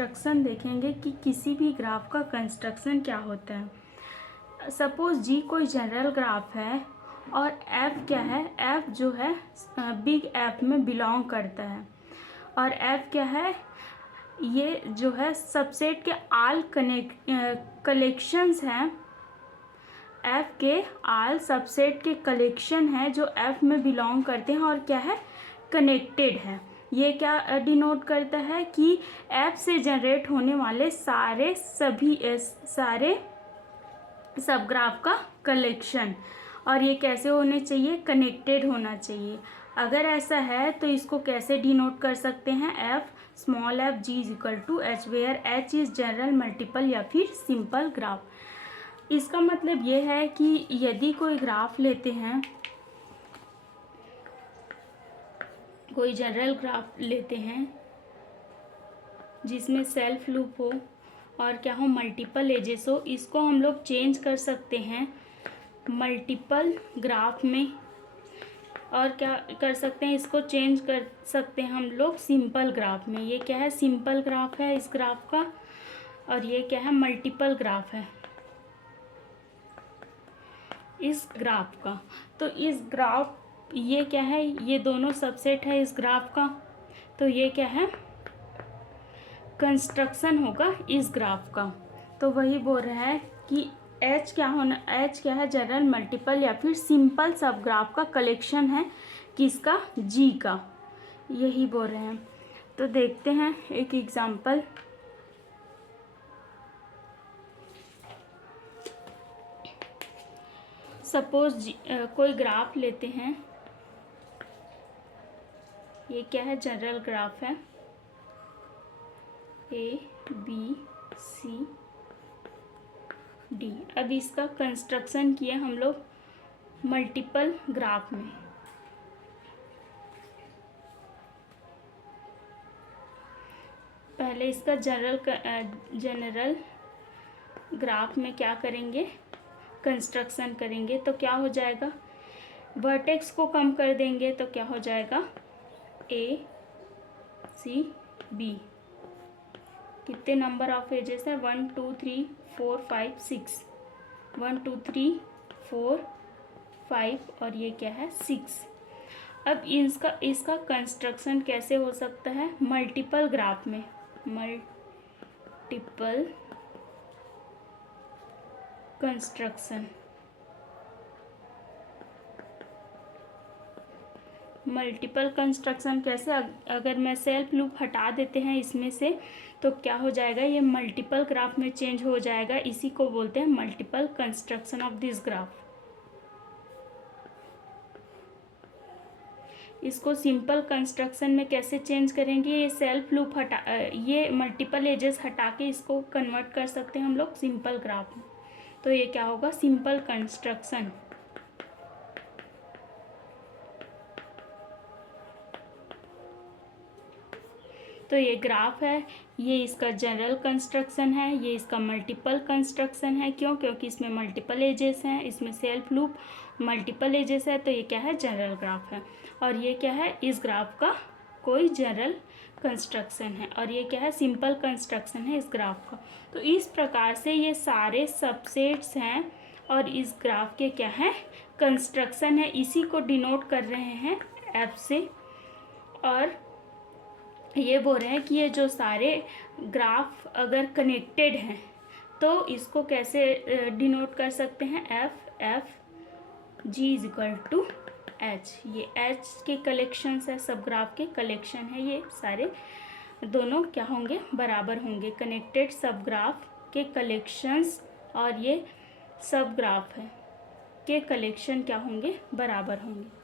Construction देखेंगे कि किसी भी ग्राफ का कंस्ट्रक्शन क्या होता है। सपोज जी कोई जनरल ग्राफ है और एफ क्या है, एफ जो है बिग एफ में बिलोंग करता है और एफ क्या है, ये जो है सबसेट के आल कलेक्शंस हैं। एफ के आल सबसेट के कलेक्शन है जो एफ में बिलोंग करते हैं और क्या है, कनेक्टेड है। ये क्या डिनोट करता है कि एफ से जनरेट होने वाले सारे सब ग्राफ का कलेक्शन, और ये कैसे होने चाहिए, कनेक्टेड होना चाहिए। अगर ऐसा है तो इसको कैसे डिनोट कर सकते हैं, F small F G is equal to H, where H is general multiple या फिर सिंपल ग्राफ। इसका मतलब ये है कि यदि कोई ग्राफ लेते हैं, कोई जनरल ग्राफ लेते हैं जिसमें सेल्फ लूप हो और क्या हो, मल्टीपल एजेस हो, इसको हम लोग चेंज कर सकते हैं मल्टीपल ग्राफ में। और क्या कर सकते हैं, इसको चेंज कर सकते हैं हम लोग सिंपल ग्राफ में। ये क्या है, सिंपल ग्राफ है इस ग्राफ का, और ये क्या है, मल्टीपल ग्राफ है इस ग्राफ का। तो इस ग्राफ, ये क्या है, ये दोनों सबसेट है इस ग्राफ का, तो ये क्या है, कंस्ट्रक्शन होगा इस ग्राफ का। तो वही बोल रहा है कि एच क्या होना, एच क्या है, जनरल मल्टीपल या फिर सिंपल सब ग्राफ का कलेक्शन है किसका, जी का, यही बोल रहे हैं। तो देखते हैं एक एग्जांपल। सपोज कोई ग्राफ लेते हैं, ये क्या है, जनरल ग्राफ है, ए बी सी डी। अब इसका कंस्ट्रक्शन किए हम लोग मल्टीपल ग्राफ में। पहले इसका जनरल ग्राफ में क्या करेंगे, कंस्ट्रक्शन करेंगे। तो क्या हो जाएगा, वर्टेक्स को कम कर देंगे तो क्या हो जाएगा, ए सी बी। कितने नंबर ऑफ एजेस है, 1 2 3 4 5 6, 1 2 3 4 5 और ये क्या है, 6। अब इसका कंस्ट्रक्शन कैसे हो सकता है, मल्टीपल ग्राफ में, मल्टीपल कंस्ट्रक्शन। मल्टीपल कंस्ट्रक्शन कैसे, अगर मैं सेल्फ लूप हटा देते हैं इसमें से तो क्या हो जाएगा, ये मल्टीपल ग्राफ में चेंज हो जाएगा। इसी को बोलते हैं multiple construction of this graph. इसको सिंपल कंस्ट्रक्शन में कैसे चेंज करेंगे, ये सेल्फ लूप ये मल्टीपल एजेस हटा के इसको कन्वर्ट कर सकते हैं हम लोग सिंपल ग्राफ में। तो ये क्या होगा, सिंपल कंस्ट्रक्शन। तो ये ग्राफ है, ये इसका जनरल कंस्ट्रक्शन है, ये इसका मल्टीपल कंस्ट्रक्शन है। क्यों, क्योंकि इसमें मल्टीपल एजेस हैं, इसमें सेल्फ लूप मल्टीपल एजेस है, तो ये क्या है, जनरल ग्राफ है। और ये क्या है, इस ग्राफ का कोई जनरल कंस्ट्रक्शन है, और ये क्या है, सिंपल कंस्ट्रक्शन है इस ग्राफ का। तो इस प्रकार से ये सारे सबसेट्स हैं और इस ग्राफ के क्या है, कंस्ट्रक्शन है। इसी को डिनोट कर रहे हैं एफ से। और ये बोल रहे हैं कि ये जो सारे ग्राफ अगर कनेक्टेड हैं तो इसको कैसे डिनोट कर सकते हैं, F G is equal to H. ये एच के कलेक्शंस है, सब ग्राफ के कलेक्शन है, ये सारे दोनों क्या होंगे, बराबर होंगे। कनेक्टेड सब ग्राफ के कलेक्शंस और ये सब ग्राफ है के कलेक्शन क्या होंगे, बराबर होंगे।